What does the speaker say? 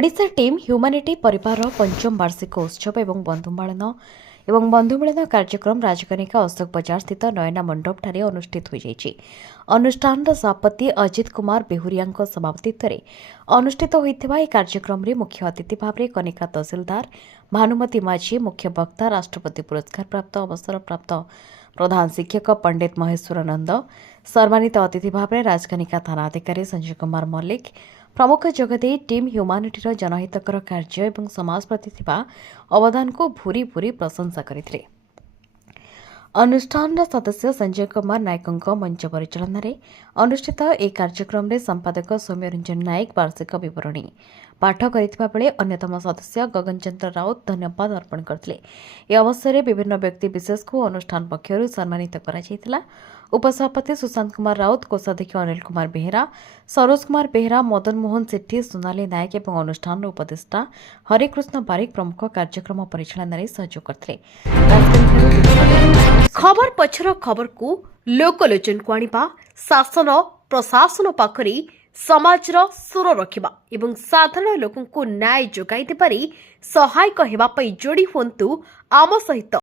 Odisha team humanity परिवार पंचम वार्षिक उत्सव एवं बंधुमिलन कार्यक्रम राजकनिका अशोक बजार स्थित नयना मंडप ठारे अनुष्ठित होईଯାଇଛି। अनुष्ठान सभापति अजित कुमार बेहुरिया सभापतित्व में अनुष्ठित होइथिबा ଏହି कार्यक्रम मुख्य अतिथि भाव कनिका तहसीलदार भानुमती माझी, मुख्य वक्ता राष्ट्रपति पुरस्कार प्राप्त अवसर प्राप्त प्रधान शिक्षक पंडित महेश्वर नंद, सम्मानित अतिथि भाव राजकनिका थाना अधिकारी संजय कुमार मल्लिक प्रमुख जगदे टीम ह्यूमानिटीर जनहितकर कार्य और समाज प्रति थिबा अवदान को भूरी भूरी प्रशंसा करथिले। अनुष्ठान सदस्य संजय कुमार नायक मंच परिचालन अनुष्ठित एक कार्यक्रम में संपादक सौम्यरंजन नायक वार्षिक विवरणी पाठ करथिबा बेले अन्यतम सदस्य गगनचंद्र राउत धन्यवाद अर्पण करथिले। ए अवसर में विभिन्न व्यक्ति विशेष को अनुष्ठान पक्षरु सम्मानित करा जायतिला। उपसभापति सुशांत कुमार राउत, कोषाध्यक्ष अनिल कुमार बेहेरा, सरोज कुमार बेहेरा, मदन मोहन सेठी, सोनाली नायक और अनुष्ठान उपदेष्टा हरिकृष्ण बारिक प्रमुख कार्यक्रम परिचालन में सहयोग करथिले। खबर पछर खबर को लोकलोचन को आनिबा, शासन प्रशासन पाखरी समाजर सुर रखिबा एवं साधारण लोकंकु न्याय जोगाई देबारी सहायक हेबा पई जोड़ी हुंतु आम सहित।